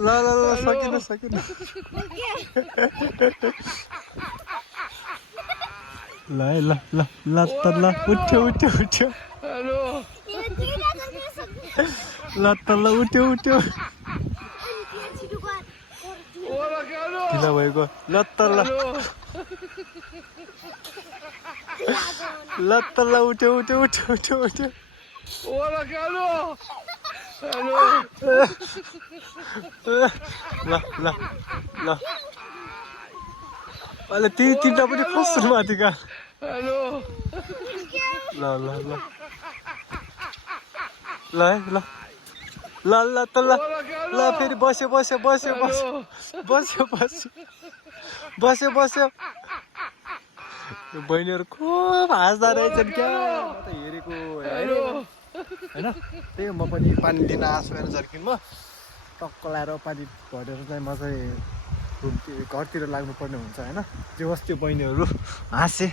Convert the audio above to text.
ल ल ल सकिन सकिन ल ल ल ल त ल उठ्यो उठ्यो उठ्यो ल त ल उठ्यो उठ्यो ढिला भएको ल त ल ल त ल उठ्यो उठ्यो उठ्यो उठ्यो उठ्यो ल ल ल अहिले तिनवटा पनि खस्नु माथि का ल ल ल ल है ल ल ल त ल ल फेरि बस्यो बस्यो बस्यो बस्यो बस्यो बस्यो बस्यो बस्यो बहिनीहरू खुब हाँस्दा रहेछन् क्या म त हेरेको होइन त्यही हो म पनि पानी लिन आएको होइन जर्किन म टक्क लाएर पानी भरेर चाहिँ म चाहिँ घरतिर लाग्नुपर्ने हुन्छ होइन त्यो अस्ति बहिनीहरू हाँसे